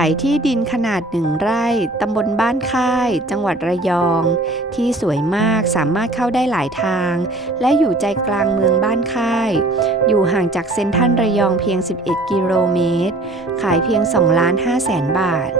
ายที่ดินขนาดหนึ่งไร่ ตำบลบ้านค่าย จังหวัดระยอง ที่สวยมากสามารถเข้าได้หลายทาง และอยู่ใจกลางเมืองบ้านค่าย อยู่ห่างจากเซ็นทรัลระยองเพียง 11 กิโลเมตร ขายเพียง2ล้าน5แสนบาท